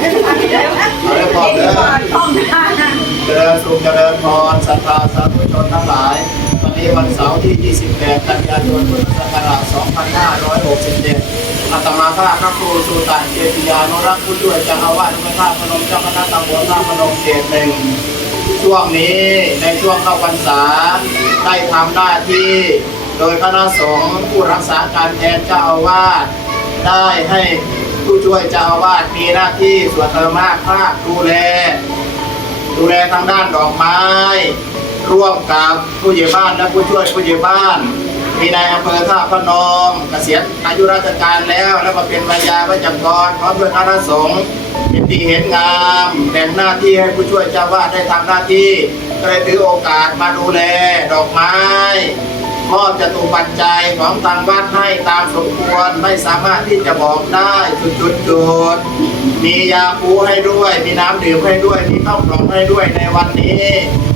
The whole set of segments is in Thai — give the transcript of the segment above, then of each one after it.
เอาเลยพอเด้อก่อนท่องนะเจริญสุขเจริญพรศรัทธาสาธุชนทั้งหลาย วันนี้วันเสาร์ที่ 28 กันยายนพุทธศักราช 2567 อาตมาภาพพระครูสุตานเจติยานุรักษ์ผู้ช่วยเจ้าอาวาสวัดท่าพนมเจ้าคณะตำบลท่าพนมเขตหนึ่งช่วงนี้ในช่วงเข้าพรรษาได้ทำหน้าที่โดยคณะสงฆ์ผู้รักษาการแทนเจ้าอาวาสได้ให้ ผู้ช่วยเจ้าอาวาสมีหน้าที่ส่วนเติมมากภาคดูแล ดูแลทางด้านดอกไม้ ร่วมกับผู้ใหญ่บ้านและผู้ช่วยผู้ใหญ่บ้าน มีนายอำเภอท่าพนมเกษียณอายุราชการแล้ว แล้วมาเป็นวิยาวัจำกรพร้อมด้วยคณะสงฆ์เห็นดีเห็นงามแบ่งหน้าที่ให้ผู้ช่วยเจ้าวาดได้ทำหน้าที่ก็เลยถือโอกาสมาดูแลดอกไม้ มอบจตุปัจจัยของทางวัดให้ตามสมควรไม่สามารถที่จะบอกได้จุดจุดจุดมียาปูให้ด้วย มีน้ำดื่มให้ด้วย มีข้าวกล่องให้ด้วยในวันนี้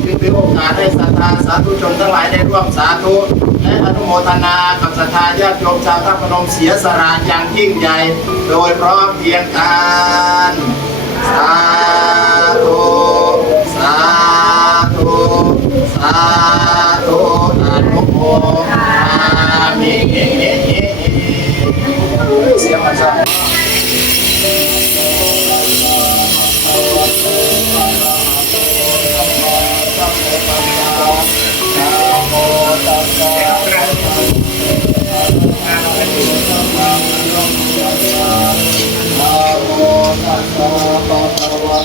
จึงถือโอกาสให้ศรัทธาสาธุชนทั้งหลายได้ร่วมสาธุและอนุโมทนากับศรัทธาญาติโยมชาวท่าพนมเสียสละอย่างยิ่งใหญ่ โดยพร้อมเพียงกันสาธุสาธุสาธุ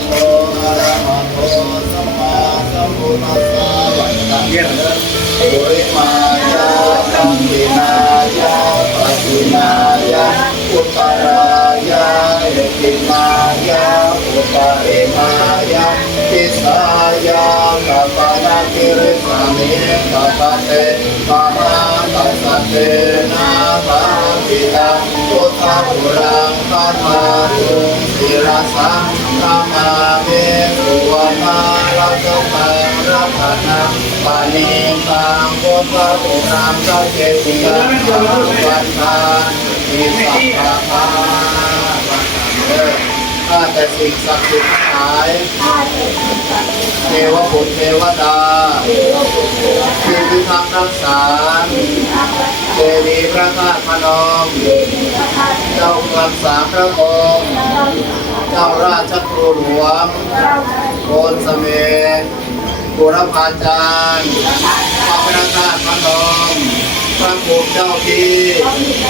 โตอะระหะโตสัมมาสัมพุทธัสสะวันตังเยนะปุริมายาตัมปินายาปัจินายาอุปารายาเอกิมายาอุปาริมายาทิสายากัปปะนาคิริสามิกัปปะเตปะมาตัสเตนะภาวิตังพุทธปุรังปัตมาตุสิรสัง ธรรมาเมสุวรรณรัตตังรัตนังปานิตังพุทธปุรังกัจเจติยันตังวันทานิสัพพะทาข้าแต่สิ่งศักดิ์สิทธิ์ทั้งหลายเทวบุตรเทวดาที่พิทักษ์รักษาเจดีพระธาตุพนม เจ้าเมืองสามพระองค์เจ้าราชครูหลวงโคนเสเมนบุรพาจารย์พระพระธาตุพนมพระภูมิเจ้าที่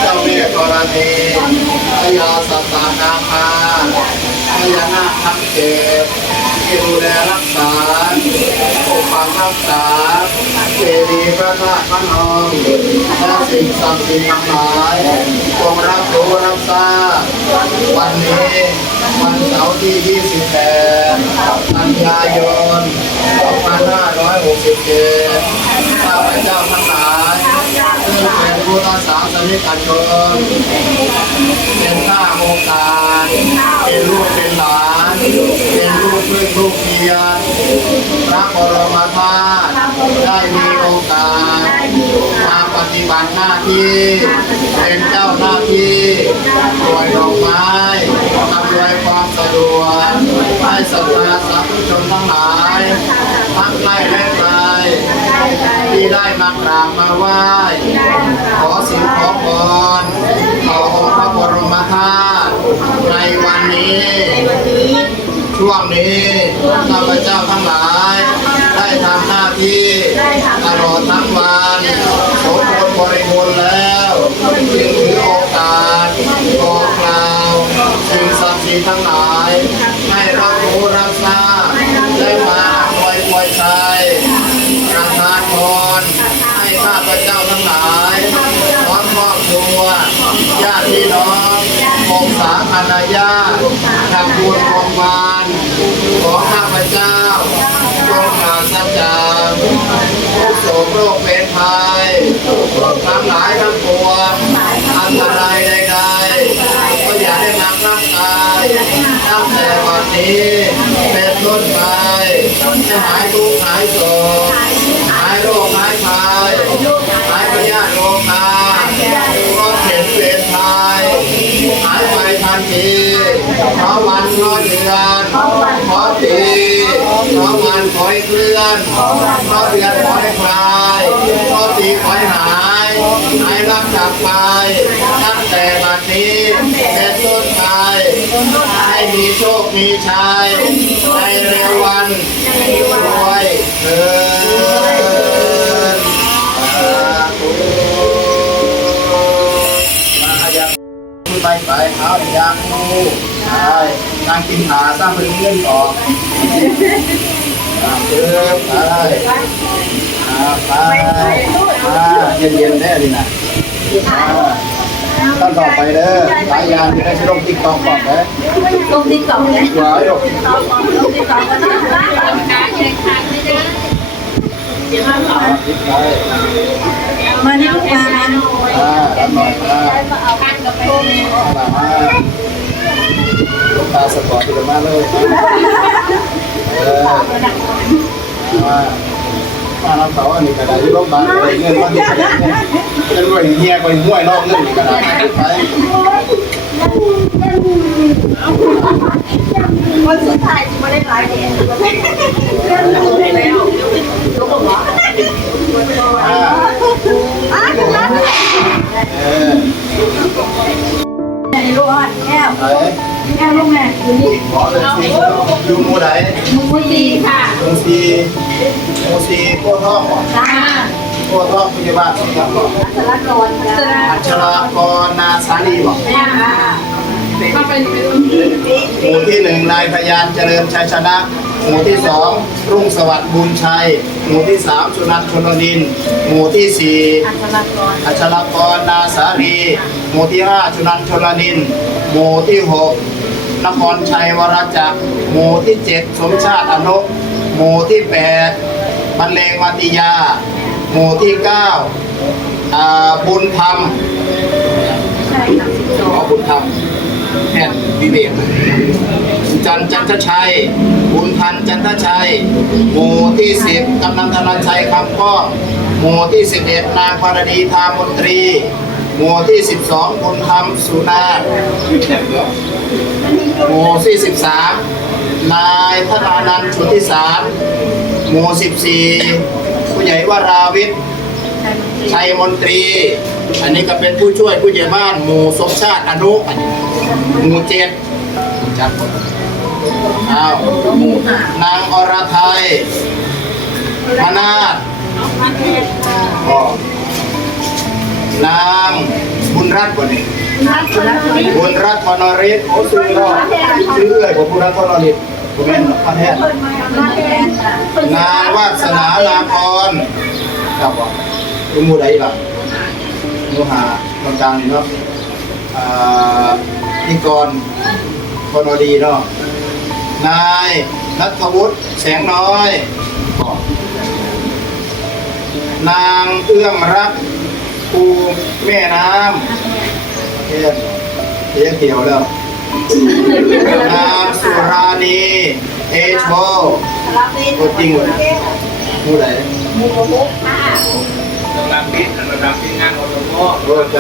เจ้าแม่กรณีพยาสัตตานาคาพญานาคทั้งเจ็ด ที่ดูแลรักษาปกปักรักษาเจดีย์พระธาตุพระนองและสิ่งศักดิ์สิทธิ์ทั้งหลายจงรับรู้รับทราบวันนี้วันเสาร์ที่ 28 กันยายน 2567 ข้าพเจ้าทั้งหลาย ซึ่งเป็นผู้รักษาสนิทชนเป็นข้าโอกาสเป็นลูกเป็นหลาน เป็นลูกเพึ่งลูกเมียพระบรมธาตุได้มีโอกาสมาปฏิบัติหน้าที่ เป็นเจ้าหน้าที่ปล่อยดอกไม้อำนวยความสะดวกให้ศรัทธาสาธุชนทั้งหลาย ทั้งใกล้และไกล ที่ได้มากราบมาไหว้ขอสิ่งขอพรต่อองค์พระบรมธาตุในวันนี้ ช่วงนี้ข้าพเจ้าทั้งหลาย ได้ทำหน้าที่ตลอดทั้งวันสมบูรณ์บริบูรณ์แล้วจึงถือโอกาสบอกกล่าวสิ่งศักดิ์สิทธิ์ทั้งหลาย ให้รับรู้รับทราบและมาอวยอวยชัยประทานพรให้ข้าพเจ้าทั้งหลายพร้อมครอบครัว ญาติพี่น้ององค์สาคณะญาติทำบุญรวมวานขอข้าพเจ้าจงปราศจากทุกโศกโรคเป็นภัยทั้งหลายทั้งปวงอันตรายใดๆก็อย่าได้มาร่างกายตั้งแต่วันนี้เป็นต้นไปให้หายทุกข์หายโศก ข็นเป็นภัยหายไปทันปีเพราะวันเพราะเดือนเพราะปีเพราะวันคอยเคลื่อนเพราะเดือนคอยคลายเพราะปีคอยหายหายรับจากไปตั้งแต่บัดนี้เป็นต้นไปให้มีโชคมีชัยในเร็ววันรวยเถิดสาธุ ไปไปเท้าอยางมูใช่นางกินขาสร้างเป็นเงื่อนออตามเดิมไปอ่าไปเย็นเย็นแน่ดินะต้นต่อไปเด้อหลายยางจะได้ใชิลงติ๊กตอกก่อนนะลงติ๊กตอกเลยหวายกลงติ๊กตอกก็ได้ติ๊กไป มาที่ลูกมาอ่าอันหน่อยอ่าเอาคันกับโฟมเอาละมาลูกตาสปอร์ตที่จะมาเลยเออมามาน้ำเขาอันนี้กระดาษที่ลบบ้านไปเงินวันนี้กระดาษเงินรวยเฮียไปห้วยนอกเงินนี่กระดาษไปวันสุดท้ายที่ไม่ได้หลายเดือน ไหนแม่ลูกแม่อยู่นี่ขอเลยสิอยู่หมู่ไหนมึงไม่ดีค่ะหมู่สี่หมู่สี่โคตรท่อจ้าโคตรท่อพยาบาลสครับสารกรอัชรากรนาสาลีบอกแม่ค่ะ หมู่ที่หนึ่งนายพยานเจริญชัยชนะ หมู่ที่สองรุ่งสวัสดิ์บุญชัย หมู่ที่สามสุนันท์ชนนินทร์หมู่ที่สี่อัศรกรอัชรกรนาสารี หมู่ที่ห้าชุนันชลนิน หมู่ที่หกนครชัยวรจักร หมู่ที่เจ็ดสมชาติอนุหมู่ที่แปดบรรเลงมาติยา หมู่ที่เก้าอ่าบุญธรรมใช่ค่ะขอบุญธรรม แห่งวิเวกจันจันทชัย บุญทันจันทชัย หมู่ที่สิบกำนันธนชัยคำพ้องหมู่ที่สิบเอ็ดนางพรดีธามนตรี หมู่ที่สิบสองบุญธรรมสุนาหมู่ที่สิบสามนายธนานันท์ชุติสารหมู่สิบสี่ผู้ใหญ่วราวิทย์ชัยมนตรี อันนี้ก็เป็นผู้ช่วยผู้ใหญ่บ้านหมู่สมชาติอนุอันนี้ หมู่เจ็ดจับคนอ้าวนางอรไทยมนาถอ๋อนางบุญรัตน์วันนี้บุญรัตน์พนริศโอ้ซื้อรอดซื้อเอื่อยผมบุญรัตน์พนริศผมเป็นพระแทนนางวาสนาลาพรครับว่าเป็นหมู่ใดล่ะหมู่หาตรงกลางนี่เนาะอ่า นิกรพนดีเนาะนายนัทวุฒิแสงน้อยอ๋อนางเอื้อมรักภูแม่น้ำเทียนเทียนเกี่ยวแล้ว นางสุรานีเอโชตัวจริงเลยผู้ใดระดับ นี้ระดับที่งานอสมรู้ใจ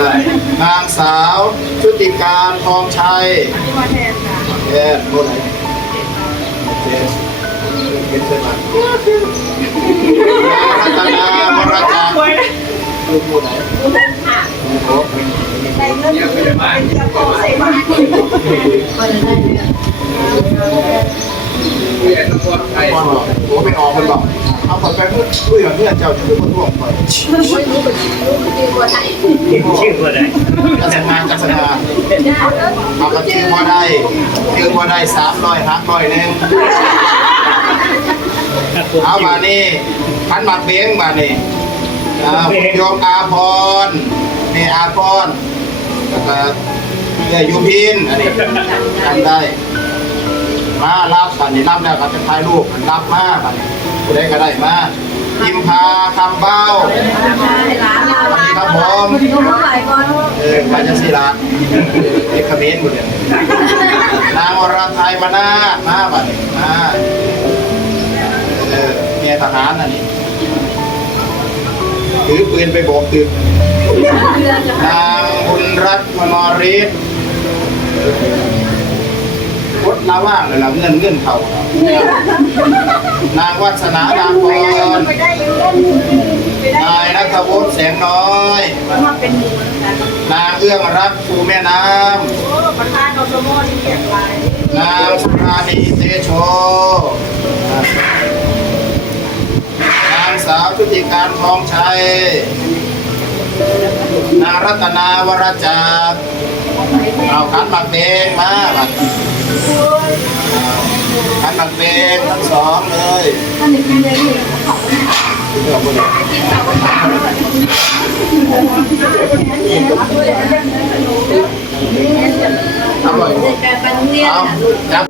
นางสาวชุติการทองชัยแย่ผู้ใดโอเคเป็นเส้นหลักรัตนามรจักรลูกผู้ใดโอ้โหเยี่ยมไปเลยมากเรียนทั้งหมดไทยก่อนบอกโอ้ไปออกคนบอกเอาคนไปพูดคุยกับเพื่อนเจ้าจะพูดมาท่วงไปชื่อว่าอะไรจัดงานจัดงานเอากระชื่อพอได้ชื่อพอได้สามร้อยหักร้อยหนึ่งเอามานี่พันมัดเบ้งมานี่โยมอาพรนี่อาพรแล้วก็เนี่ยยูพินอันนี้จำได้ มารับบันนี้รับแล้วก็จะถ่ายรูปรับมาบันนี้ผู้ใดก็ได้มาพิมพาคำเบ้าสวัสดีครับผมเออไปจะศิลาเอกเมนหมดเลยนางอรไทยมาหน้ามาบันนี้มาเออเมียทหารอันนี้ถือปืนไปโบกตึกนางบุญรัตน์มนริศ ดละว่างเลยละเงินเงินเขานางวัฒนานาพรนนายนัทวุฒิแสงน้อย นางเอื้องรักภูแม่น้ำนางสุรานีเตโชนางสาวชุติการทองชัยนางรัตนาวรจักรเอาขันหมักเบงมาบัด ขันหมักเบงทั้งสองเลยท่านหนึ่งกินเลยนี่เขาเพื่อบุญกินสาวสาวด้วยอร่อยการไปโรงเรียนเอาจับ